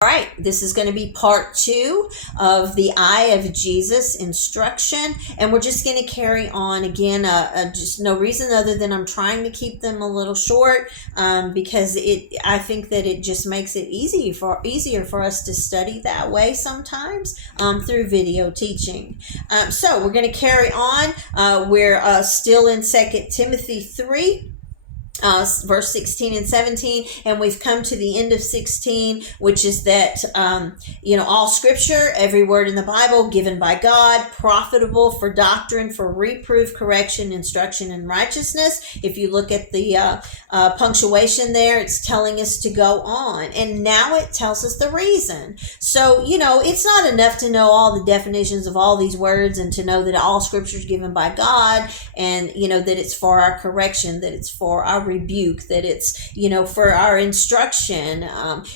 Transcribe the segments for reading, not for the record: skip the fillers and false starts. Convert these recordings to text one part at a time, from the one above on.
All right, this is going to be part 2 of the Eye of Jesus instruction, and we're just going to carry on again. Just no reason other than I'm trying to keep them a little short, because I think that it just makes it easier for us to study that way sometimes, through video teaching. So we're going to carry on. We're still in 2 Timothy 3. Verse 16 and 17, and we've come to the end of 16, which is that all scripture, every word in the Bible, given by God, profitable for doctrine, for reproof, correction, instruction in righteousness. If you look at the punctuation there, it's telling us to go on, and now it tells us the reason. So it's not enough to know all the definitions of all these words and to know that all scripture is given by God, and that it's for our correction, that it's for our rebuke, that it's for our instruction.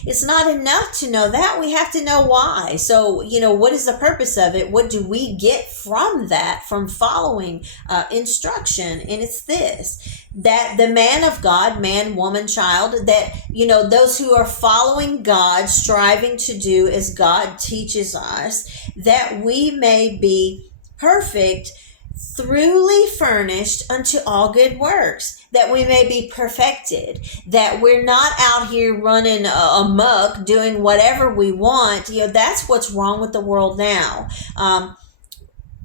It's not enough to know that. We have to know why. So what is the purpose of it? What do we get from that, from following instruction? And it's this, that the man of God, man, woman, child, that those who are following God, striving to do as God teaches us, that we may be perfect, thoroughly furnished unto all good works, that we may be perfected, that we're not out here running amok, doing whatever we want. That's what's wrong with the world now.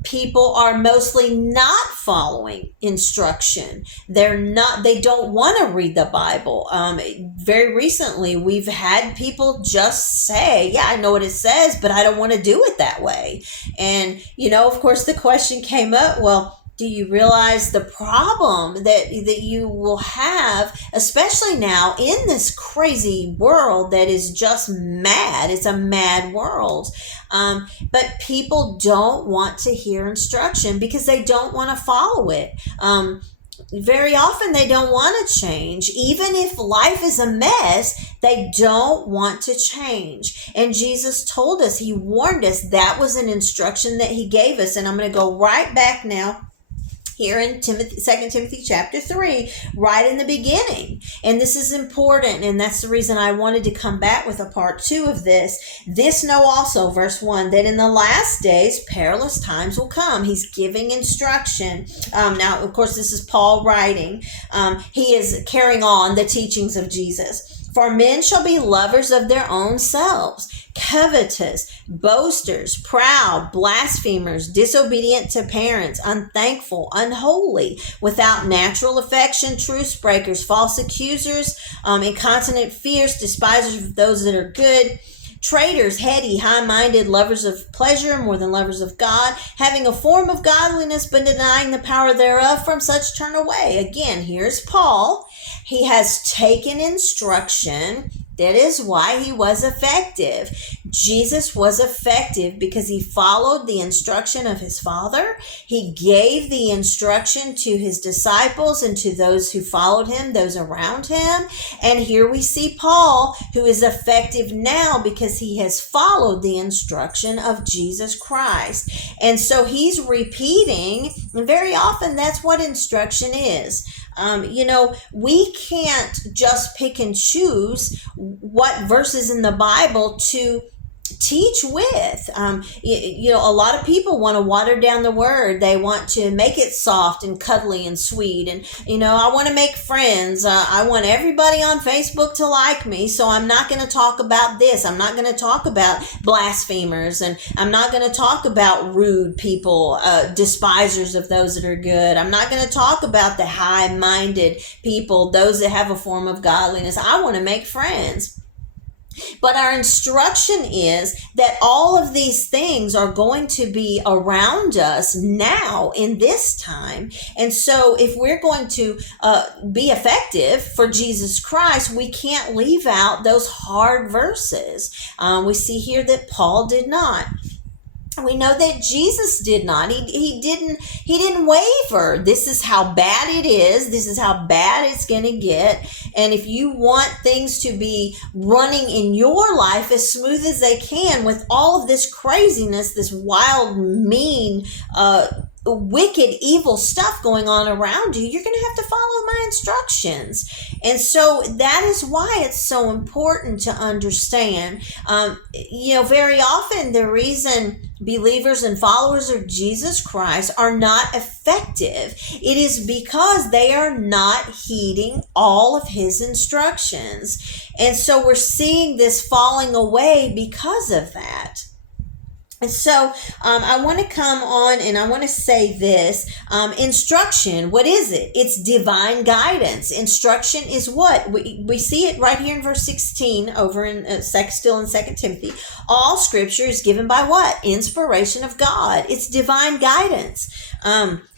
People are mostly not following instruction. They don't want to read the Bible. Very recently, we've had people just say, yeah, I know what it says, but I don't want to do it that way. And, of course, the question came up, well, do you realize the problem that you will have, especially now in this crazy world that is just mad? It's a mad world. But people don't want to hear instruction because they don't want to follow it. Very often they don't want to change. Even if life is a mess, they don't want to change. And Jesus told us, he warned us, that was an instruction that he gave us. And I'm going to go right back now here in 2 Timothy chapter 3, right in the beginning. And this is important, and that's the reason I wanted to come back with a part 2 of this. This know also, verse 1, that in the last days perilous times will come. He's giving instruction. Now, of course, this is Paul writing. He is carrying on the teachings of Jesus. For men shall be lovers of their own selves, covetous, boasters, proud, blasphemers, disobedient to parents, unthankful, unholy, without natural affection, truce breakers, false accusers, incontinent, fierce, despisers of those that are good, traitors, heady, high-minded, lovers of pleasure more than lovers of God, having a form of godliness but denying the power thereof. From such turn away. Again, here's Paul. He has taken instruction. That is why he was effective. Jesus was effective because he followed the instruction of his Father. He gave the instruction to his disciples and to those who followed him, those around him. And here we see Paul, who is effective now because he has followed the instruction of Jesus Christ. And so he's repeating, and very often that's what instruction is. We can't just pick and choose what verses in the Bible to teach with. A lot of people want to water down the word. They want to make it soft and cuddly and sweet. And, I want to make friends. I want everybody on Facebook to like me. So I'm not going to talk about this. I'm not going to talk about blasphemers. And I'm not going to talk about rude people, despisers of those that are good. I'm not going to talk about the high-minded people, those that have a form of godliness. I want to make friends. But our instruction is that all of these things are going to be around us now in this time. And so if we're going to be effective for Jesus Christ, we can't leave out those hard verses. We see here that Paul did not. We know that Jesus did not. He didn't waver. This is how bad it is. This is how bad it's going to get. And if you want things to be running in your life as smooth as they can with all of this craziness, this wild, mean wicked, evil stuff going on around you, you're going to have to follow my instructions. And so that is why it's so important to understand. Very often the reason believers and followers of Jesus Christ are not effective, it is because they are not heeding all of his instructions. And so we're seeing this falling away because of that. And so I want to come on and I want to say this. Instruction, what is it? It's divine guidance. Instruction is what? We see it right here in verse 16 over in still in 2 Timothy. All scripture is given by what? Inspiration of God. It's divine guidance.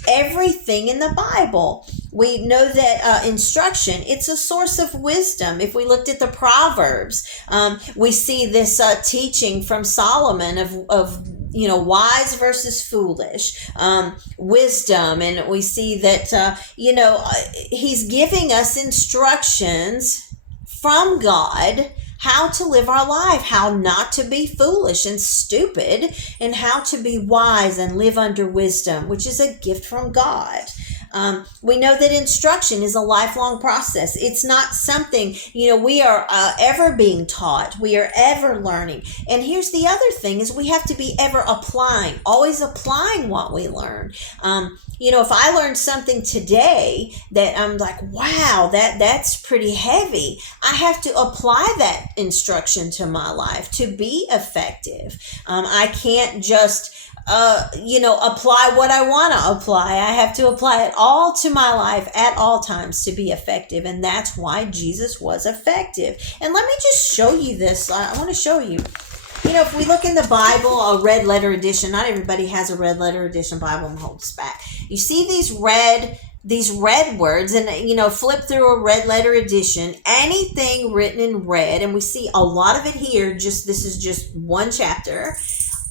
Everything in the Bible. We know that instruction, it's a source of wisdom. If we looked at the Proverbs, we see this teaching from Solomon of wise versus foolish, wisdom. And we see that, he's giving us instructions from God how to live our life, how not to be foolish and stupid, and how to be wise and live under wisdom, which is a gift from God. We know that instruction is a lifelong process. It's not something, we are ever being taught. We are ever learning. And here's the other thing is we have to be ever applying, always applying what we learn. If I learned something today that I'm like, wow, that's pretty heavy, I have to apply that instruction to my life to be effective. I can't just apply what I want to apply. I have to apply it all to my life at all times to be effective. And that's why Jesus was effective. And let me just show you this. I want to show you. If we look in the Bible, a red letter edition, not everybody has a red letter edition Bible. I'm holding this back. You see these red words, and flip through a red letter edition, anything written in red, and we see a lot of it here. This is just one chapter.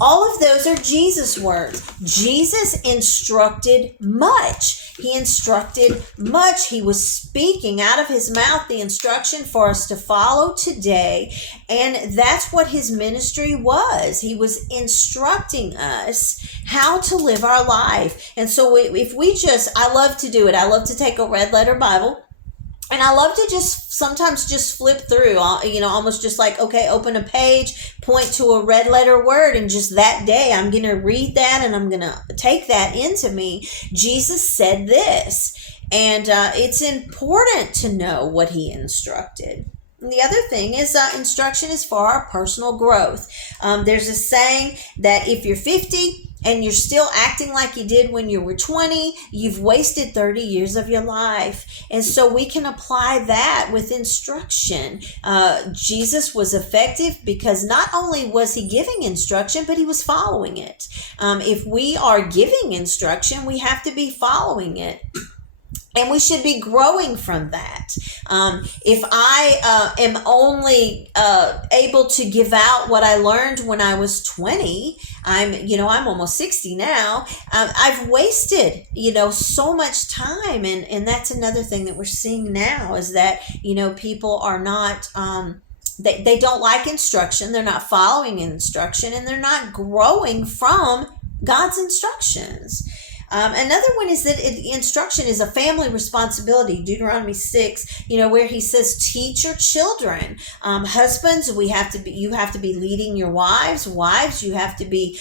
All of those are Jesus' words. Jesus instructed much. He instructed much. He was speaking out of his mouth the instruction for us to follow today. And that's what his ministry was. He was instructing us how to live our life. And so I love to do it. I love to take a red letter Bible. And I love to sometimes flip through, almost just like, okay, open a page, point to a red letter word, and just that day I'm going to read that and I'm going to take that into me. Jesus said this, and it's important to know what he instructed. And the other thing is instruction is for our personal growth. There's a saying that if you're 50, and you're still acting like you did when you were 20, you've wasted 30 years of your life. And so we can apply that with instruction. Jesus was effective because not only was he giving instruction, but he was following it. If we are giving instruction, we have to be following it. And we should be growing from that. If I am only able to give out what I learned when I was 20, I'm almost 60 now. I've wasted, so much time. And that's another thing that we're seeing now is that, people are not, they don't like instruction. They're not following instruction, and they're not growing from God's instructions. Another one is that instruction is a family responsibility. Deuteronomy 6, where he says, teach your children. Husbands, you have to be leading your wives. Wives, you have to be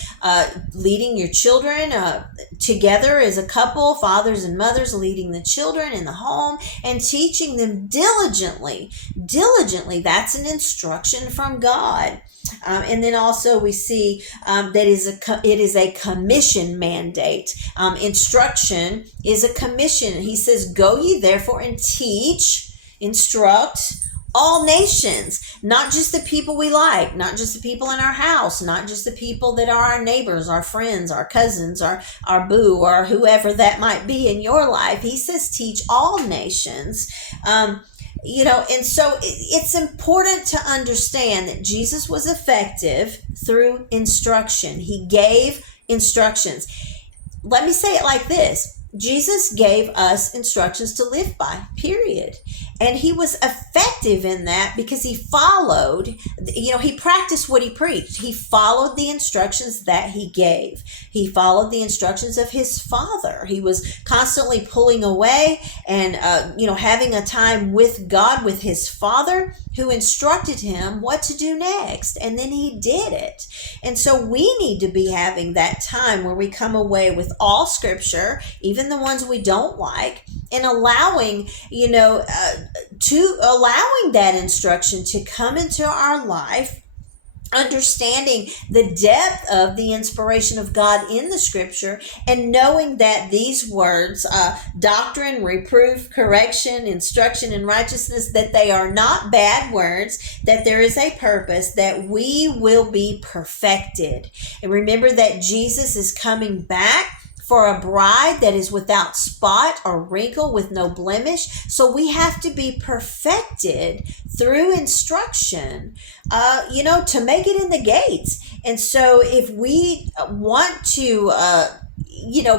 leading your children together as a couple. Fathers and mothers leading the children in the home and teaching them diligently. That's an instruction from God. And then also we see that it is a commission mandate. Instruction is a commission. He says, go ye therefore and teach, instruct all nations, not just the people we like, not just the people in our house, not just the people that are our neighbors, our friends, our cousins, our boo, or whoever that might be in your life. He says, teach all nations. And so it's important to understand that Jesus was effective through instruction. He gave instructions. Let me say it like this. Jesus gave us instructions to live by, period. And he was effective in that because he followed, he practiced what he preached. He followed the instructions that he gave. He followed the instructions of his father. He was constantly pulling away and, having a time with God, with his father, who instructed him what to do next. And then he did it. And so we need to be having that time where we come away with all scripture, even the ones we don't like, and allowing that instruction to come into our life, understanding the depth of the inspiration of God in the scripture, and knowing that these words, doctrine, reproof, correction, instruction, and righteousness, that they are not bad words, that there is a purpose, that we will be perfected. And remember that Jesus is coming back for a bride that is without spot or wrinkle, with no blemish. So we have to be perfected through instruction, to make it in the gates. And so if we want to,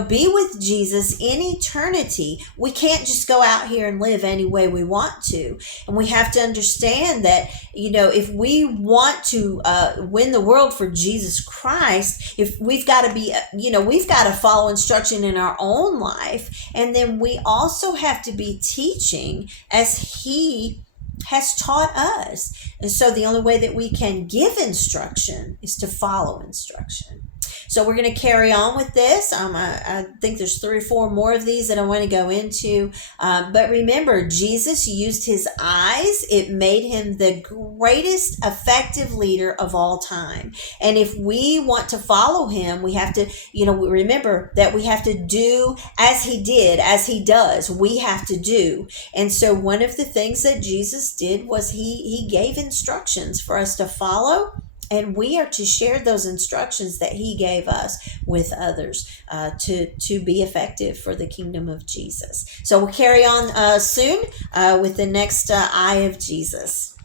be with Jesus in eternity, we can't just go out here and live any way we want to. And we have to understand that, if we want to win the world for Jesus Christ, if we've got to be, we've got to follow instruction in our own life. And then we also have to be teaching as he has taught us. And so the only way that we can give instruction is to follow instruction. So we're going to carry on with this. I think there's 3 or 4 more of these that I want to go into. But remember, Jesus used his eyes. It made him the greatest effective leader of all time. And if we want to follow him, we have to, remember that we have to do as he did, as he does. We have to do. And so one of the things that Jesus did was he gave instructions for us to follow. And we are to share those instructions that he gave us with others to be effective for the kingdom of Jesus. So we'll carry on soon with the next Eye of Jesus.